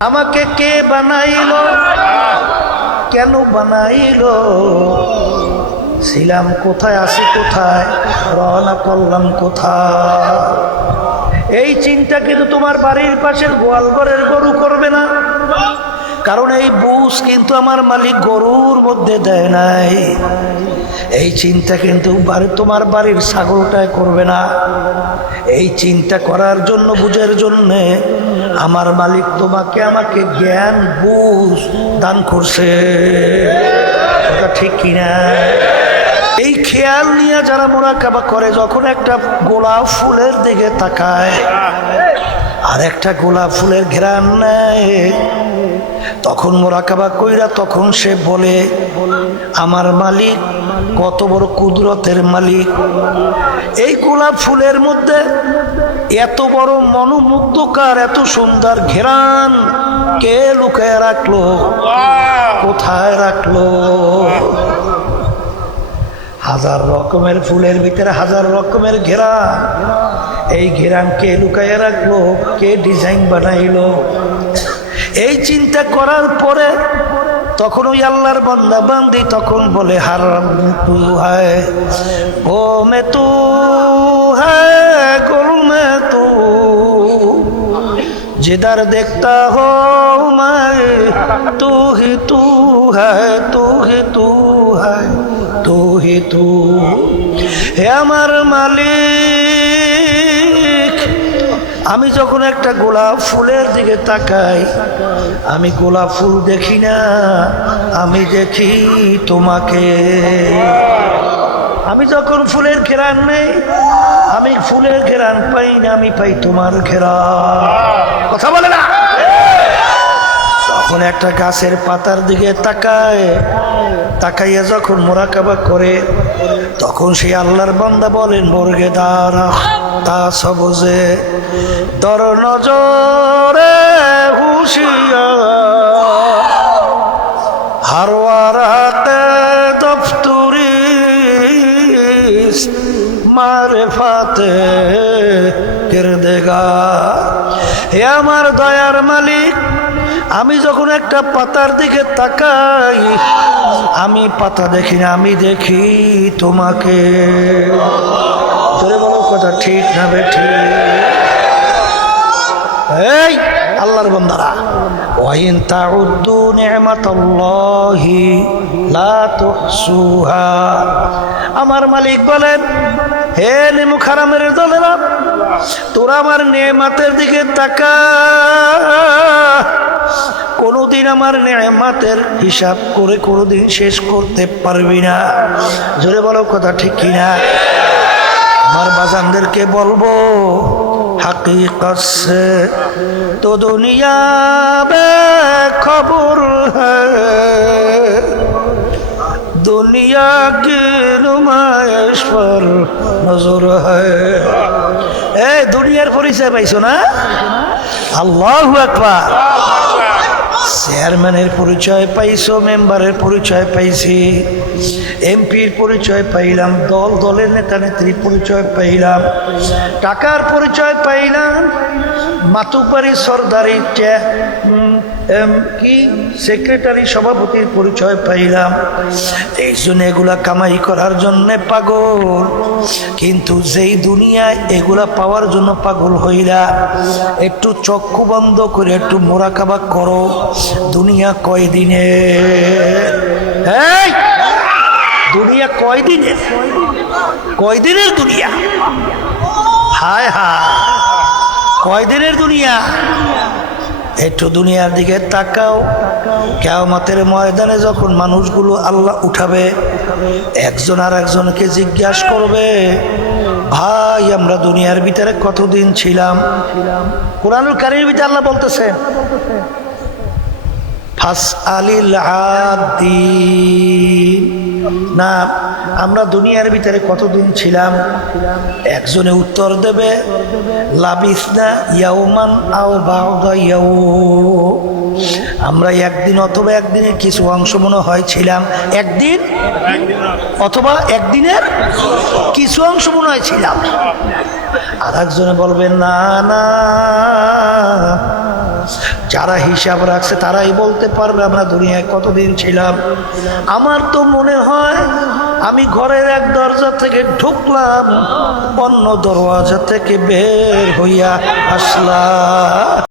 আমাকে কে বানাইল? কেন বানাইল? ছিলাম কোথায়? আসি কোথায়? রওনা করলাম কোথায়? এই চিন্তা কিন্তু তোমার বাড়ির পাশের গোয়ালঘরের গরু করবে না। কারণ এই বুঝ কিন্তু আমার মালিক গরুর মধ্যে দেয় নাই। এই চিন্তা কিন্তু তোমার বাড়ির ছাগলটায় করবে না। এই চিন্তা করার জন্য, বুঝের জন্যে আমার মালিক তোমাকে আমাকে জ্ঞান, বুঝ দান করছে। ঠিক কিনা? এই খেয়াল নিয়ে যারা মোরাকাবা করে, যখন একটা গোলাপ ফুলের দিকে তাকায় আর একটা গোলাপ ফুলের ঘেরান নেয়। তখন মোরাকাবা কইরা তখন সে বলে, আমার মালিক, কত বড় কুদরতের মালিক। এই গোলাপ ফুলের মধ্যে এত বড় মনোমুগ্ধকার, এত সুন্দর ঘেরান কে লুকায় রাখল? কোথায় রাখল? হাজার রকমের ফুলের ভিতরে হাজার রকমের ঘেরা এই ঘেরান কে লুকাইয়া রাখলো কে ডিজাইন বানাইলো এই চিন্তা করার পরে তখন ওই আল্লাহর বন্দা বান্দি তখন বলে হার তু হায় ও মে তু হ্যায় করু মে তু जिधर देखता हो मैं तू ही तू है तू ही तू है तू ही तू হে আমার মালিক আমি যখন একটা গোলাপ ফুলের দিকে তাকাই, আমি গোলাপ ফুল দেখি না, আমি দেখি তোমাকে। আমি যখন ফুলের ঘেরান নেই, আমি ফুলের ঘেরান পাই না, আমি পাই তোমার ঘেরা কথা বলে না? যখন একটা গাছের পাতার দিকে তাকায়, তাকাইয়া যখন মোরাকাবা করে, তখন সেই আল্লাহর বান্দা বলেন বর্গে দাঁড়া, তা সবজে দর নজরে হুশিয়া হারওয়ারাতে দফতুরি মারেফাতে দেগা হে আমার দয়ার মালিক আমি যখন একটা পাতার দিকে তাকাই, আমি পাতা দেখি না, আমি দেখি তোমাকে। কথা ঠিক না বে ঠিক? এই আল্লাহর বন্দারা। ওয়াইন তাউদ্দু নি'মাতাল্লাহি লা তুহসুহা। আমার মালিক বলেন, হে নেমু খারামের দলেরা, তোরা আমার নেমাতের দিকে তাকা কোনোদিন আমার নেয়ামাতের হিসাব করে কোনোদিন শেষ করতে পারবি না। জোরে বলো কথা ঠিক কিনা? আমার বাজানদেরকে বলব, হাকিকত কাছে তো দুনিয়া খবর দুনিয়া কি নুমায়শ পর নজর দুনিয়ার পরিচয় পাইছো না? আল্লাহ আকবার। চেয়ারম্যানের পরিচয় পাইছো মেম্বারের পরিচয় পাইছি। এমপির পরিচয় পাইলাম, দল, দলের নেতা, নেত্রীর পরিচয় পাইলাম। টাকার পরিচয় পাইলাম। মাতুপারি সর্দারি এম, কি? সেক্রেটারি সভাপতির পরিচয় পাইলাম। এই জন্য এগুলা কামাই করার জন্যে পাগল। কিন্তু যেই দুনিয়ায় এগুলা পাওয়ার জন্য পাগল হইলা একটু চক্ষু বন্ধ করে একটু মোরাকাবা করো। দুনিয়া কয় দিনে দুনিয়া কয় দিনের কয় দিনের দুনিয়া? হায় হায়! কয় দিনের দুনিয়া? একটু দুনিয়ার দিকে তাকাও। কেয়ামতের ময়দানে যখন মানুষগুলো আল্লাহ উঠাবে, একজন আর একজনকে জিজ্ঞাসা করবে, ভাই, আমরা দুনিয়ার ভিতরে কতদিন ছিলাম? কোরআনুল কারির ভিতরে আল্লাহ বলতেছেন ফাস আলিল আদিন না আমরা দুনিয়ার ভিতরে কতদিন ছিলাম? একজনে উত্তর দেবে লাবিস না ইয়াউমান আও বাউদা ইয়াউ আমরা একদিন অথবা একদিনের কিছু অংশ মনে হয় ছিলাম। একদিন? অথবা একদিনের কিছু অংশ মনে হয় ছিলাম। আর একজনে বলবে না না। যারা হিসাব রাখছে তারাই বলতে পারবে আমরা দুনিয়ায় কতদিন ছিলাম। আমার তো মনে হয় আমি ঘরের এক দরজা থেকে ঢুকলাম অন্য দরওয়াজা থেকে বের হইয়া আসলাম।